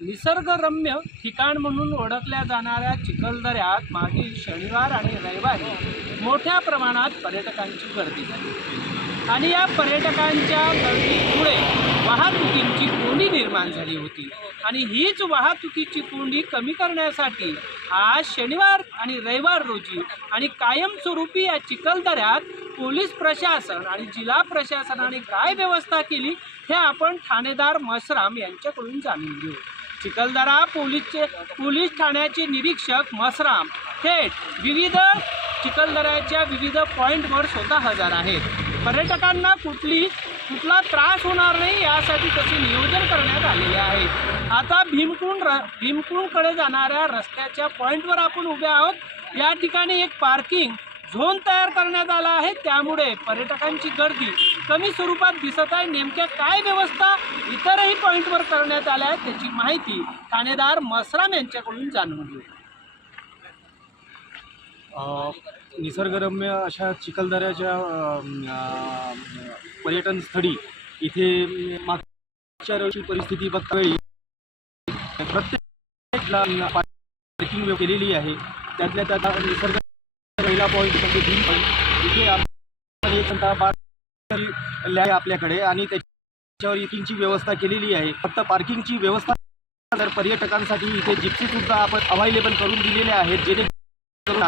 निसर्गरम्य ठिकाण म्हणून ओळखल्या जाणाऱ्या चिखलदऱ्यात मागील शनिवार आणि रविवारी मोठ्या प्रमाणात पर्यटकांची गर्दी झाली. आणि या पर्यटकांच्या गर्दीमुळे वाहतुकींची कोंडी निर्माण झाली होती. आणि हीच वाहतुकीची कोंडी कमी करण्यासाठी आज शनिवार आणि रविवार रोजी आणि कायमस्वरूपी या चिखलदऱ्यात पोलीस प्रशासन आणि जिल्हा प्रशासनाने काय व्यवस्था केली हे आपण ठाणेदार मसराम यांच्याकडून जाणून घेऊ. चिखलदरा पोलीसचे पोलीस ठाण्याचे निरीक्षक मसराम थेट विविध चिखलदऱ्याच्या विविध पॉईंटवर स्वतः हजर आहेत. पर्यटकांना कुठली कुठला त्रास होणार नाही यासाठी तसे नियोजन करण्यात आलेले आहे. आता भीमकुंड र भीमकुंडकडे जाणाऱ्या रस्त्याच्या पॉईंटवर आपण उभे आहोत. या ठिकाणी एक पार्किंग झोन तयार करण्यात आला आहे. त्यामुळे पर्यटकांची गर्दी कमी स्वरूपात दिसत आहे. नेमक्या काय व्यवस्था इतरही पॉईंटवर करण्यात आल्या आहेत त्याची माहिती ठाणेदार मसराम यांच्याकडून जाणून घेऊ. निसर्गरम्य अशा चिखलदऱ्याच्या पर्यटन स्थळी इथे मागच्या वर्षी परिस्थिती बघता वेळी प्रत्येक पार्किंग केलेली आहे. त्यातल्या त्यात निसर्ग पहिला पॉईंट म्हणजे भीम पॉईंट इथे आपण एक घंटा आपल्याकडे आणि त्याच्यावर इथिंगची व्यवस्था केलेली आहे. फक्त पार्किंगची व्यवस्था तर पर्यटकांसाठी इथे जिप्सीसुद्धा आपण अवेलेबल करून दिलेल्या आहेत जेणेकरून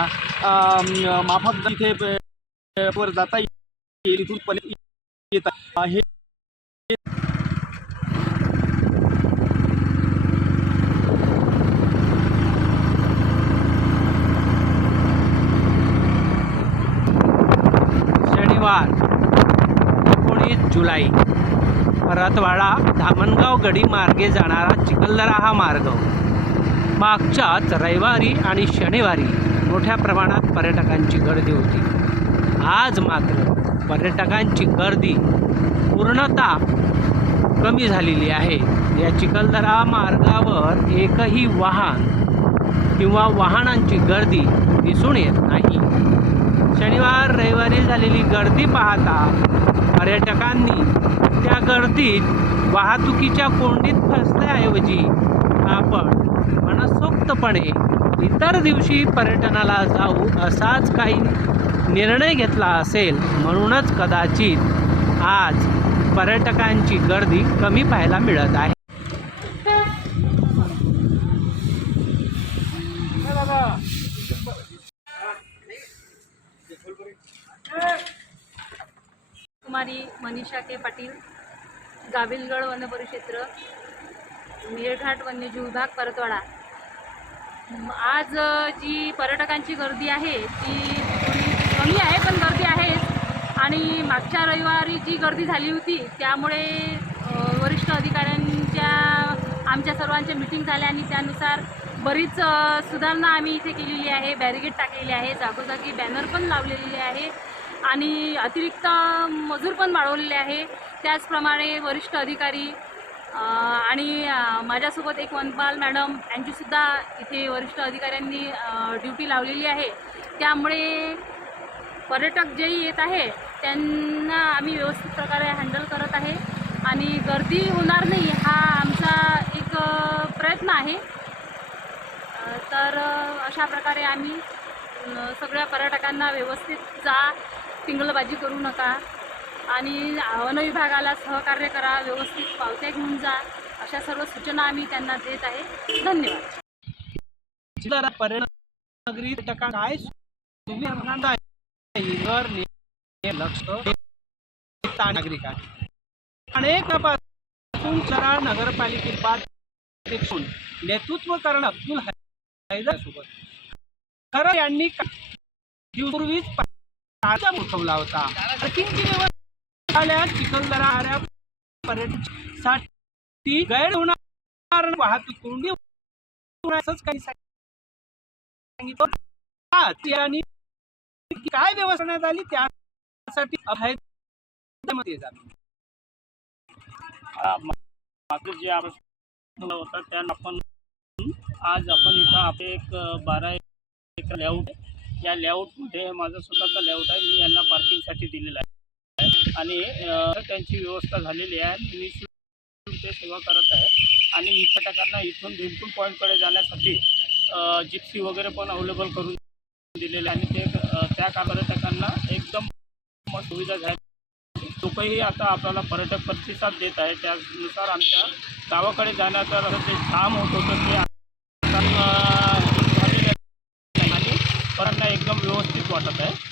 माफक इथे वर जाता येईल इथून येतात हे शनिवार एकोणीस जुलै. परतवाडा धामणगाव गडी मार्गे जाणारा चिखलदरा हा मार्ग. मागच्याच रविवारी आणि शनिवारी मोठ्या प्रमाणात पर्यटकांची गर्दी होती. आज मात्र पर्यटकांची गर्दी पूर्णतः कमी झालेली आहे. या चिखलदरा मार्गावर एकही वाहन किंवा वाहनांची गर्दी दिसून येत नाही. शनिवार रविवारी झालेली गर्दी पाहता पर्यटकांनी त्या गर्दीत वाहतुकीच्या कोंडीत फसण्याऐवजी आपण मनसोक्तपणे इतर दिवशी पर्यटनाला जाऊ असाच काही निर्णय घेतला असेल म्हणूनच कदाचित आज पर्यटकांची गर्दी कमी पाहायला मिळत आहे. मनीषा के पाटील गाविलगड वनपरिक्षेत्र मेळघाट वन्यजीव विभाग परतवाडा. आज जी पर्यटकांची गर्दी आहे ती कमी आहे पण गर्दी आहे. आणि मागच्या रविवारी जी गर्दी झाली होती त्यामुळे वरिष्ठ अधिकाऱ्यांच्या आमच्या सर्वांच्या मिटिंग झाल्या आणि त्यानुसार बरीच सुधारणा आम्ही इथे केलेली आहे. बॅरिगेड टाकलेली आहे. जागोजागी बॅनर पण लावलेले आहे. आणि अतिरिक्त मजूर पण वाढवलेले आहे. त्याचप्रमाणे वरिष्ठ अधिकारी आणि माझ्यासोबत एक वनपाल मॅडम यांचीसुद्धा इथे वरिष्ठ अधिकाऱ्यांनी ड्युटी लावलेली आहे. त्यामुळे पर्यटक जेही येत आहे त्यांना आम्ही व्यवस्थित प्रकारे हँडल करत आहे. आणि गर्दी होणार नाही हा आमचा एक प्रयत्न आहे. तर अशा प्रकारे आम्ही सगळ्या पर्यटकांना व्यवस्थित जा पिंगलबाजी करू नका. आणि वन विभागाला सहकार्य करा व्यवस्थित पावत्या घेऊन जा अशा सर्व सूचना आम्ही त्यांना देत आहे. धन्यवाद. चिखलदरा पर्यटन काय लक्ष अनेकपासून नगरपालिकेत देखून नेतृत्व करणं अब्दुल हैदर सोबत. खरं यांनी पूर्वीच ताजा उठवला होता. ट्रेकिंगची व्यवस्था झाल्या चिखलदरा पर्यटनासाठी गैर होणार वाहतूक कोंडी होणार काही सांगितलं आणि काय व्यवस्था आली त्यासाठी अभयमध्ये जे आपण होता त्या आपण आज आपण इथं आपले एक बारा एकर लेआउट या लेआउटमध्ये माझा स्वतःचा लेआउट आहे. मी यांना पार्किंगसाठी दिलेला आहे. आणि त्यांची व्यवस्था झालेली आहे. मी ते सेवा करत आहे. आणि पर्यटकांना इथून भीमपूर पॉईंटकडे जाण्यासाठी जिप्सी वगैरे पण अवेलेबल करून दिलेले आहे. आणि ते त्या का पर्यटकांना एकदम सुविधा झाली. लोकही आता आपल्याला पर्यटक प्रतिसाद देत आहे. त्यानुसार आमच्या गावाकडे जाण्याचं जे काम होत होतं. ते आता अ, झालेलं नाही आणि पर्यटकांना एकदम व्यवस्थित वाटत आहे.